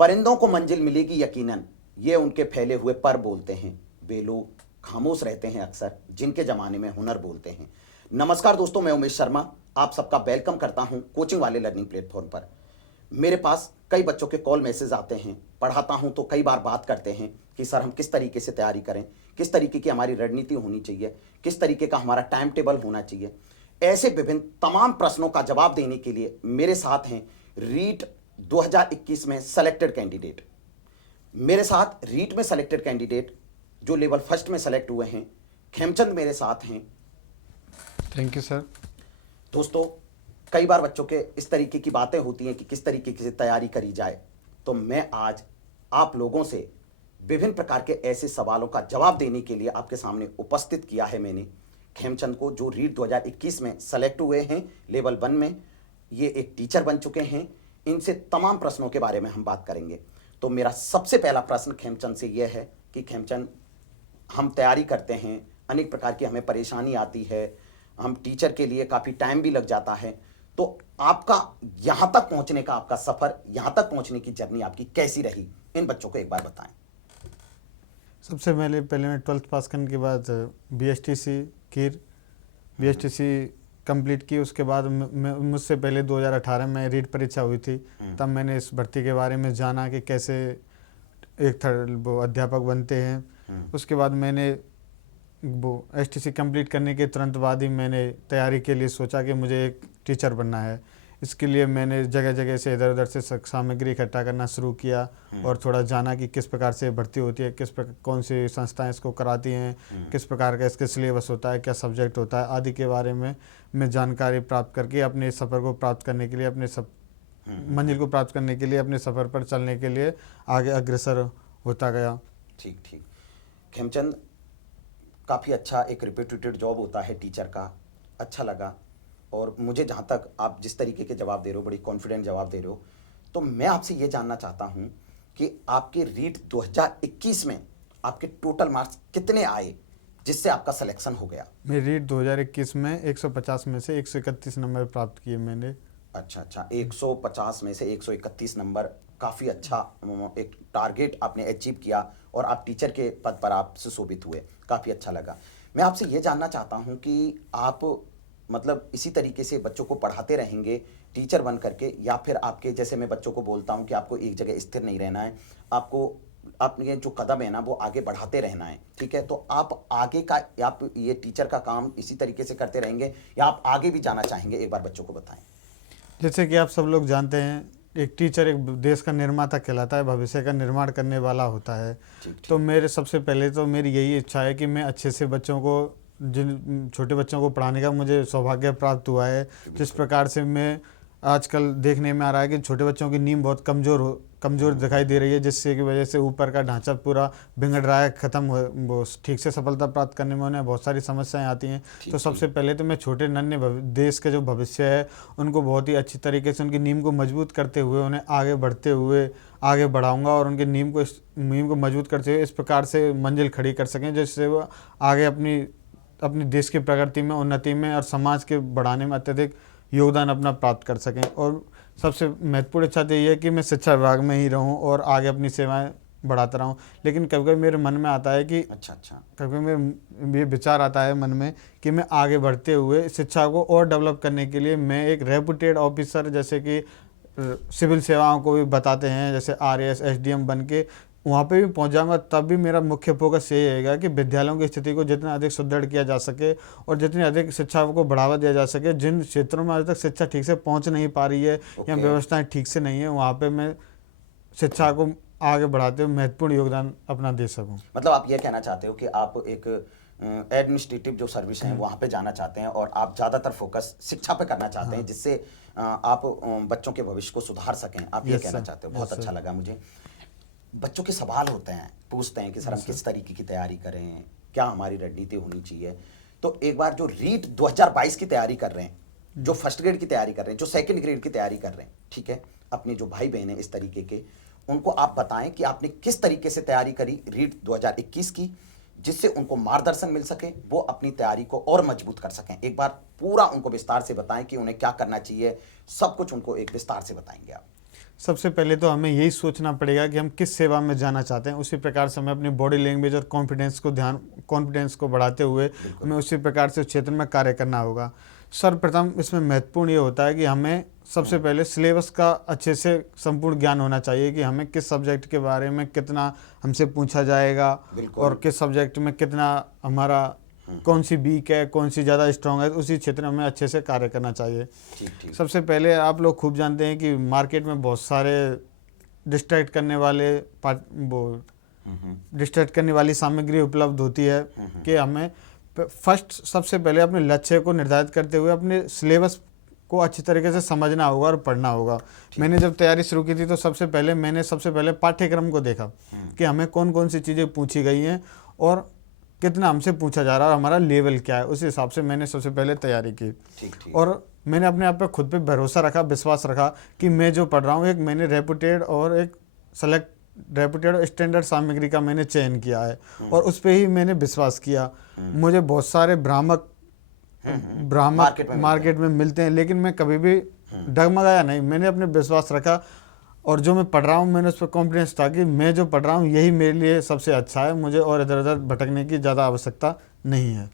परिंदों को मंजिल मिलेगी यकीनन, ये उनके फैले हुए पर बोलते हैं। वे लोग खामोश रहते हैं अक्सर, जिनके जमाने में हुनर बोलते हैं। नमस्कार दोस्तों, मैं उमेश शर्मा आप सबका वेलकम करता हूं कोचिंग वाले लर्निंग प्लेटफॉर्म पर। मेरे पास कई बच्चों के कॉल मैसेज आते हैं, पढ़ाता हूं तो कई बार बात करते हैं कि सर हम किस तरीके से तैयारी करें, किस तरीके की हमारी रणनीति होनी चाहिए, किस तरीके का हमारा टाइम टेबल होना चाहिए। ऐसे विभिन्न तमाम प्रश्नों का जवाब देने के लिए मेरे साथ हैं रीट 2021 में सेलेक्टेड कैंडिडेट। मेरे साथ रीट में सेलेक्टेड कैंडिडेट जो लेवल फर्स्ट में सेलेक्ट हुए हैं, खेमचंद मेरे साथ हैं। Thank you sir. दोस्तों, कई बार बच्चों के इस तरीके की बातें होती हैं कि किस तरीके से तैयारी करी जाए, तो मैं आज आप लोगों से विभिन्न प्रकार के ऐसे सवालों का जवाब देने के लिए आपके सामने उपस्थित किया है मैंने खेमचंद को, जो रीट 2021 में सेलेक्ट हुए हैं लेवल 1 में। ये एक टीचर बन चुके हैं। इनसे तमाम प्रश्नों के बारे में हम बात करेंगे। तो मेरा सबसे पहला प्रश्न खेमचंद से यह है कि खेमचंद, हम तैयारी करते हैं, अनेक प्रकार की हमें परेशानी आती है, हम टीचर के लिए काफ़ी टाइम भी लग जाता है, तो आपका यहाँ तक पहुँचने का आपका सफ़र, यहाँ तक पहुँचने की जर्नी आपकी कैसी रही, इन बच्चों को एक बार बताएं। सबसे पहले मैं 12th पास करने के बाद BSTC कंप्लीट की। उसके बाद मुझसे पहले 2018 में रीट परीक्षा हुई थी, तब मैंने इस भर्ती के बारे में जाना कि कैसे एक वो अध्यापक बनते हैं। उसके बाद मैंने वो STC कंप्लीट करने के तुरंत बाद ही मैंने तैयारी के लिए सोचा कि मुझे एक टीचर बनना है। इसके लिए मैंने जगह जगह से इधर उधर से सामग्री इकट्ठा करना शुरू किया और थोड़ा जाना कि किस प्रकार से भर्ती होती है, किस प्रकार कौन सी संस्थाएं इसको कराती हैं, किस प्रकार का इसके सिलेबस होता है, क्या सब्जेक्ट होता है आदि के बारे में मैं जानकारी प्राप्त करके अपने सफ़र को प्राप्त करने के लिए, अपने मंजिल को प्राप्त करने के लिए, अपने सफ़र पर चलने के लिए आगे अग्रसर होता गया। ठीक ठीक। खेमचंद, काफ़ी अच्छा एक रिपीटेड जॉब होता है टीचर का, अच्छा लगा। और मुझे जहाँ तक आप जिस तरीके के जवाब दे रहे हो, बड़ी कॉन्फिडेंट जवाब दे रहे हो, तो मैं आपसे ये जानना चाहता हूँ कि आपके रीट 2021 में आपके टोटल मार्क्स कितने आए जिससे आपका सिलेक्शन हो गया? मैं रीट 2021 में 150 में से 131 नंबर प्राप्त किए मैंने। अच्छा, 150 में से 131 नंबर, काफ़ी अच्छा एक टारगेट आपने अचीव किया और आप टीचर के पद पर आप सुशोभित हुए, काफ़ी अच्छा लगा। मैं आपसे ये जानना चाहता हूँ कि आप मतलब इसी तरीके से बच्चों को पढ़ाते रहेंगे टीचर बन करके, या फिर आपके जैसे मैं बच्चों को बोलता हूँ कि आपको एक जगह स्थिर नहीं रहना है, आपको ये जो कदम है ना वो आगे बढ़ाते रहना है, ठीक है? तो आप आगे का, आप ये टीचर का काम इसी तरीके से करते रहेंगे या आप आगे भी जाना चाहेंगे, एक बार बच्चों को बताएं। जैसे कि आप सब लोग जानते हैं, एक टीचर एक देश का निर्माता कहलाता है, भविष्य का निर्माण करने वाला होता है। तो मेरे सबसे पहले तो मेरी यही इच्छा है कि मैं अच्छे से बच्चों को, जिन छोटे बच्चों को पढ़ाने का मुझे सौभाग्य प्राप्त हुआ है। जिस प्रकार से मैं आजकल देखने में आ रहा है कि छोटे बच्चों की नींद बहुत कमज़ोर दिखाई दे रही है, जिससे की वजह से ऊपर का ढांचा पूरा बिगड़ रहा है, ख़त्म हो, वो ठीक से सफलता प्राप्त करने में उन्हें बहुत सारी समस्याएं आती हैं। तो सबसे पहले तो मैं छोटे नन्हे देश के जो भविष्य है उनको बहुत ही अच्छी तरीके से उनकी नींव को मजबूत करते हुए उन्हें आगे बढ़ते हुए आगे बढ़ाऊंगा और उनकी नींव को मजबूत करते हुए इस प्रकार से मंजिल खड़ी कर सकें जिससे वो आगे अपनी देश की प्रगति में, उन्नति में और समाज के बढ़ाने में अत्यधिक योगदान अपना प्राप्त कर सकें। और सबसे महत्वपूर्ण इच्छा तो ये है कि मैं शिक्षा विभाग में ही रहूं और आगे अपनी सेवाएं बढ़ाता रहूं। लेकिन कभी कभी मेरे मन में आता है कि कभी मेरे ये विचार आता है मन में कि मैं आगे बढ़ते हुए शिक्षा को और डेवलप करने के लिए मैं एक रेपुटेड ऑफिसर, जैसे कि सिविल सेवाओं को भी बताते हैं, जैसे RAS SDM बन के वहाँ पे भी पहुँच जाऊँगा। तब भी मेरा मुख्य फोकस यही रहेगा कि विद्यालयों की स्थिति को जितना अधिक सुदृढ़ किया जा सके और जितनी अधिक शिक्षा को बढ़ावा दिया जा सके। जिन क्षेत्रों में आज तक शिक्षा ठीक से पहुँच नहीं पा रही है या व्यवस्थाएं ठीक से नहीं है, वहाँ पे मैं शिक्षा को आगे बढ़ाते हुए महत्वपूर्ण योगदान अपना दे सकूँ। मतलब आप ये कहना चाहते हो कि आप एक एडमिनिस्ट्रेटिव जो सर्विस है वहाँ पे जाना चाहते हैं और आप ज़्यादातर फोकस शिक्षा पे करना चाहते हैं, जिससे आप बच्चों के भविष्य को सुधार सकें, आप ये कहना चाहते हो। बहुत अच्छा लगा मुझे। बच्चों के सवाल होते हैं, पूछते हैं कि सर हम किस तरीके की तैयारी करें, क्या हमारी रणनीति होनी चाहिए। तो एक बार जो रीट 2022 की तैयारी कर रहे हैं, जो फर्स्ट ग्रेड की तैयारी कर रहे हैं, जो सेकंड ग्रेड की तैयारी कर रहे हैं, ठीक है, अपने जो भाई बहन हैं इस तरीके के, उनको आप बताएं कि आपने किस तरीके से तैयारी करी रीट 2021 की, जिससे उनको मार्गदर्शन मिल सके, वो अपनी तैयारी को और मजबूत कर सकें। एक बार पूरा उनको विस्तार से बताएं कि उन्हें क्या करना चाहिए, सब कुछ उनको एक विस्तार से बताएंगे आप। सबसे पहले तो हमें यही सोचना पड़ेगा कि हम किस सेवा में जाना चाहते हैं। उसी प्रकार से हमें अपनी बॉडी लैंग्वेज और कॉन्फिडेंस को बढ़ाते हुए हमें उसी प्रकार से उस क्षेत्र में कार्य करना होगा। सर्वप्रथम इसमें महत्वपूर्ण ये होता है कि हमें सबसे पहले सिलेबस का अच्छे से संपूर्ण ज्ञान होना चाहिए कि हमें किस सब्जेक्ट के बारे में कितना हमसे पूछा जाएगा और किस सब्जेक्ट में कितना हमारा कौन सी वीक है, कौन सी ज़्यादा स्ट्रांग है, उसी क्षेत्र में हमें अच्छे से कार्य करना चाहिए। ठीक। सबसे पहले आप लोग खूब जानते हैं कि मार्केट में बहुत सारे डिस्ट्रैक्ट करने वाली सामग्री उपलब्ध होती है कि हमें सबसे पहले अपने लक्ष्य को निर्धारित करते हुए अपने सिलेबस को अच्छी तरीके से समझना होगा और पढ़ना होगा। मैंने जब तैयारी शुरू की थी तो सबसे पहले पाठ्यक्रम को देखा कि हमें कौन कौन सी चीज़ें पूछी गई हैं और कितना हमसे पूछा जा रहा है और हमारा लेवल क्या है। उस हिसाब से मैंने सबसे पहले तैयारी की। ठीक। और मैंने अपने आप पे खुद पे भरोसा रखा, विश्वास रखा कि मैं जो पढ़ रहा हूँ मैंने रेपुटेड स्टैंडर्ड सामग्री का मैंने चयन किया है और उस पे ही मैंने विश्वास किया। मुझे बहुत सारे भ्रामक मार्केट में मिलते हैं, लेकिन मैं कभी भी डगमगाया नहीं। मैंने अपने विश्वास रखा और जो मैं पढ़ रहा हूँ मैंने उस पर कॉन्फिडेंस था कि मैं जो पढ़ रहा हूँ यही मेरे लिए सबसे अच्छा है, मुझे और इधर उधर भटकने की ज़्यादा आवश्यकता नहीं है।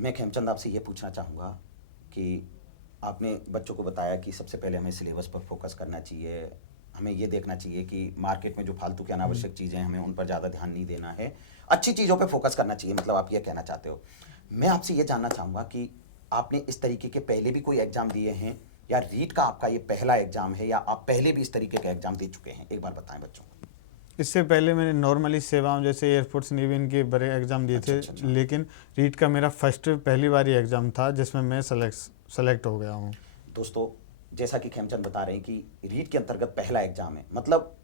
मैं खेमचंद आपसे ये पूछना चाहूँगा कि आपने बच्चों को बताया कि सबसे पहले हमें सिलेबस पर फोकस करना चाहिए, हमें ये देखना चाहिए कि मार्केट में जो फालतू की अनावश्यक चीज़ें हैं हमें उन पर ज़्यादा ध्यान नहीं देना है, अच्छी चीज़ों पे फोकस करना चाहिए, मतलब आप ये कहना चाहते हो। मैं आपसे ये जानना चाहूँगा कि आपने इस तरीके के पहले भी कोई एग्ज़ाम दिए हैं या रीट का आपका ये पहला एग्ज़ाम है या आप पहले भी इस तरीके का एग्ज़ाम दे चुके हैं? एक बार बताएं बच्चों को। इससे पहले मैंने नॉर्मली सेवाओं जैसे एयरफोर्स नेवी इनके बड़े एग्ज़ाम दिए थे। लेकिन रीट का मेरा पहली बार ही एग्ज़ाम था जिसमें मैं सेलेक्ट हो गया हूँ। दोस्तों, जैसा कि खेमचंद बता रहे हैं कि रीट के अंतर्गत पहला एग्ज़ाम है, मतलब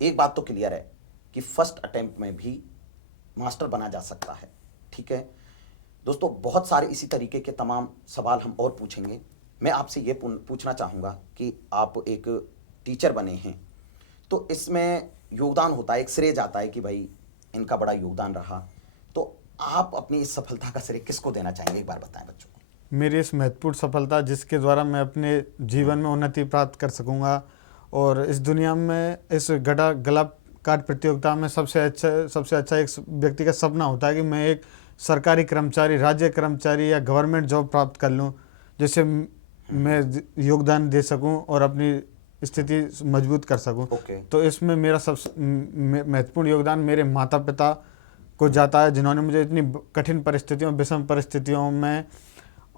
एक बात तो क्लियर है कि फर्स्ट अटेम्प्ट में भी मास्टर बना जा सकता है। ठीक है दोस्तों, बहुत सारे इसी तरीके के तमाम सवाल हम और पूछेंगे। मैं आपसे ये पूछना चाहूँगा कि आप एक टीचर बने हैं तो इसमें योगदान होता है, एक श्रेय जाता है कि भाई इनका बड़ा योगदान रहा, तो आप अपनी इस सफलता का श्रेय किसको देना चाहेंगे? एक बार बताएं बच्चों को। मेरी इस महत्वपूर्ण सफलता जिसके द्वारा मैं अपने जीवन में उन्नति प्राप्त कर सकूंगा और इस दुनिया में इस गला काट प्रतियोगिता में सबसे अच्छा एक व्यक्ति का सपना होता है कि मैं एक सरकारी कर्मचारी, राज्य कर्मचारी या गवर्नमेंट जॉब प्राप्त कर लूं, जिससे मैं योगदान दे सकूं और अपनी स्थिति मजबूत कर सकूं। तो इसमें मेरा सबसे महत्वपूर्ण योगदान मेरे माता पिता को जाता है, जिन्होंने मुझे इतनी कठिन परिस्थितियों, विषम परिस्थितियों में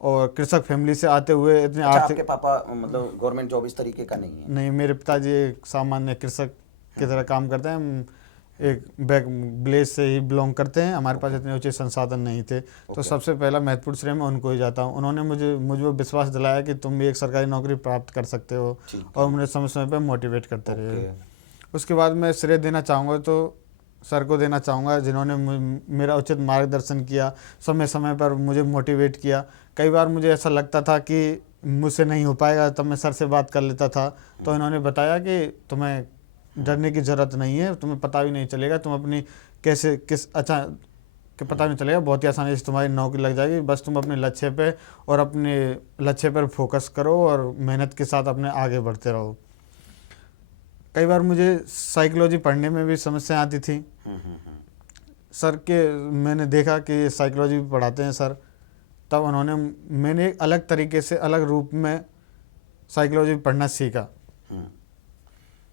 और कृषक फैमिली से आते हुए इतने आर्थिक। आपके पापा मतलब गवर्नमेंट जॉब इस तरीके का नहीं है? नहीं, मेरे पिताजी एक सामान्य कृषक की तरह काम करते हैं, एक विलेज से ही बिलोंग करते हैं। हमारे पास इतने ऊंचे संसाधन नहीं थे। तो सबसे पहला महत्वपूर्ण श्रेय मैं उनको ही जाता हूँ। उन्होंने मुझ पर विश्वास दिलाया कि तुम भी एक सरकारी नौकरी प्राप्त कर सकते हो और मुझे समय समय पर मोटिवेट करते रहे। उसके बाद मैं श्रेय देना चाहूँगा तो सर को देना चाहूँगा, जिन्होंने मेरा उचित मार्गदर्शन किया, समय समय पर मुझे मोटिवेट किया। कई बार मुझे ऐसा लगता था कि मुझसे नहीं हो पाएगा, तब मैं सर से बात कर लेता था, तो इन्होंने बताया कि तुम्हें डरने की ज़रूरत नहीं है, तुम्हें पता भी नहीं चलेगा, तुम अपनी पता नहीं चलेगा, बहुत ही आसानी से तुम्हारी नौकरी लग जाएगी। बस तुम अपने लक्ष्य पर फोकस करो और मेहनत के साथ अपने आगे बढ़ते रहो। कई बार मुझे साइकोलॉजी पढ़ने में भी समस्या आती थी। मैंने देखा कि साइकोलॉजी भी पढ़ाते हैं सर, तब मैंने अलग तरीके से, अलग रूप में साइकोलॉजी पढ़ना सीखा।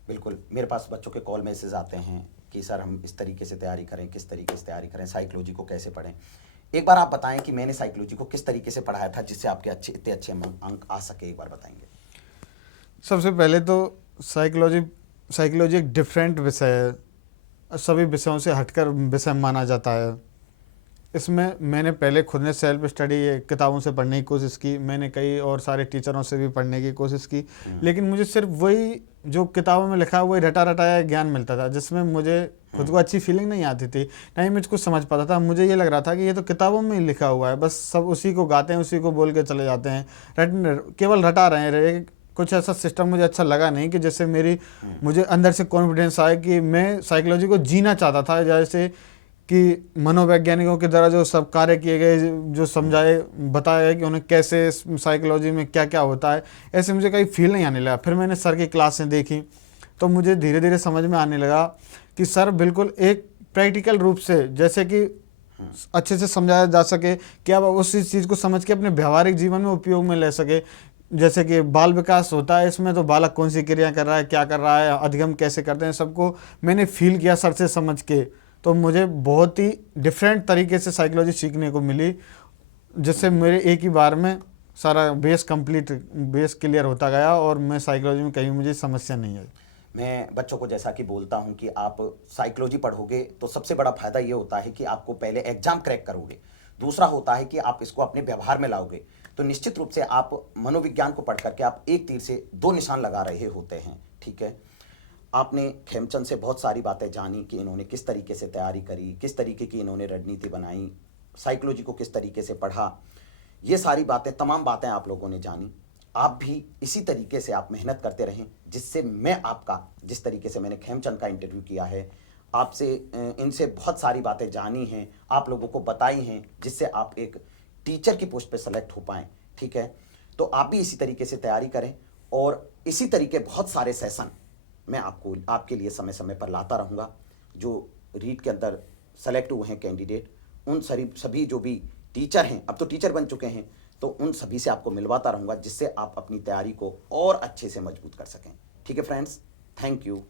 बिल्कुल, मेरे पास बच्चों के कॉल मैसेज आते हैं कि सर हम इस तरीके से तैयारी करें, किस तरीके से तैयारी करें, साइकोलॉजी को कैसे पढ़ें। एक बार आप बताएं कि मैंने साइकोलॉजी को किस तरीके से पढ़ाया था जिससे आपके इतने अच्छे अंक आ सके, एक बार बताएंगे। सबसे पहले तो साइकोलॉजी एक डिफरेंट विषय है, सभी विषयों से हटकर विषय माना जाता है। इसमें मैंने पहले खुद ने सेल्फ स्टडी किताबों से पढ़ने की कोशिश की, मैंने कई और सारे टीचरों से भी पढ़ने की कोशिश की, लेकिन मुझे सिर्फ वही जो किताबों में लिखा वही रटा रटाया ज्ञान मिलता था, जिसमें मुझे खुद को अच्छी फीलिंग नहीं आती थी, नहीं मैं इसको समझ पाता था। मुझे ये लग रहा था कि ये तो किताबों में ही लिखा हुआ है, बस सब उसी को गाते हैं, उसी को बोल के चले जाते हैं, केवल रटा रहे हैं। कुछ ऐसा सिस्टम मुझे अच्छा लगा नहीं कि जिससे मुझे अंदर से कॉन्फिडेंस आए कि मैं साइकोलॉजी को जीना चाहता था। जैसे कि मनोवैज्ञानिकों के द्वारा जो सब कार्य किए गए, जो समझाए बताया गया कि उन्हें कैसे साइकोलॉजी में क्या क्या होता है, ऐसे मुझे कहीं फील नहीं आने लगा। फिर मैंने सर की क्लासें देखी तो मुझे धीरे धीरे समझ में आने लगा कि सर बिल्कुल एक प्रैक्टिकल रूप से, जैसे कि अच्छे से समझाया जा सके कि आप उस चीज़ को समझ के अपने व्यवहारिक जीवन में उपयोग में ले सके। जैसे कि बाल विकास होता है, इसमें तो बालक कौन सी क्रिया कर रहा है, क्या कर रहा है, अधिगम कैसे करते हैं, सबको मैंने फील किया सर से समझ के। तो मुझे बहुत ही डिफरेंट तरीके से साइकोलॉजी सीखने को मिली, जिससे मेरे एक ही बार में सारा बेस क्लियर होता गया और मैं साइकोलॉजी में कहीं मुझे समस्या नहीं आई। मैं बच्चों को जैसा कि बोलता हूं कि आप साइकोलॉजी पढ़ोगे तो सबसे बड़ा फायदा ये होता है कि आपको पहले एग्जाम क्रैक करोगे, दूसरा होता है कि आप इसको अपने व्यवहार में लाओगे, तो निश्चित रूप से आप मनोविज्ञान को पढ़ करके आप एक तीर से दो निशान लगा रहे होते हैं। ठीक है, आपने खेमचंद से बहुत सारी बातें जानी कि इन्होंने किस तरीके से तैयारी करी, किस तरीके की इन्होंने रणनीति बनाई, साइकोलॉजी को किस तरीके से पढ़ा, ये सारी बातें, तमाम बातें आप लोगों ने जानी। आप भी इसी तरीके से आप मेहनत करते रहें, जिससे मैं आपका, जिस तरीके से मैंने खेमचंद का इंटरव्यू किया है, आपसे इनसे बहुत सारी बातें जानी हैं, आप लोगों को बताई हैं, जिससे आप एक टीचर की पोस्ट पे सेलेक्ट हो पाएँ। ठीक है, तो आप भी इसी तरीके से तैयारी करें और इसी तरीके बहुत सारे सेशन मैं आपको आपके लिए समय समय पर लाता रहूँगा। जो रीट के अंदर सेलेक्ट हुए हैं कैंडिडेट, उन सभी जो भी टीचर हैं, अब तो टीचर बन चुके हैं, तो उन सभी से आपको मिलवाता रहूँगा, जिससे आप अपनी तैयारी को और अच्छे से मजबूत कर सकें। ठीक है फ्रेंड्स, थैंक यू।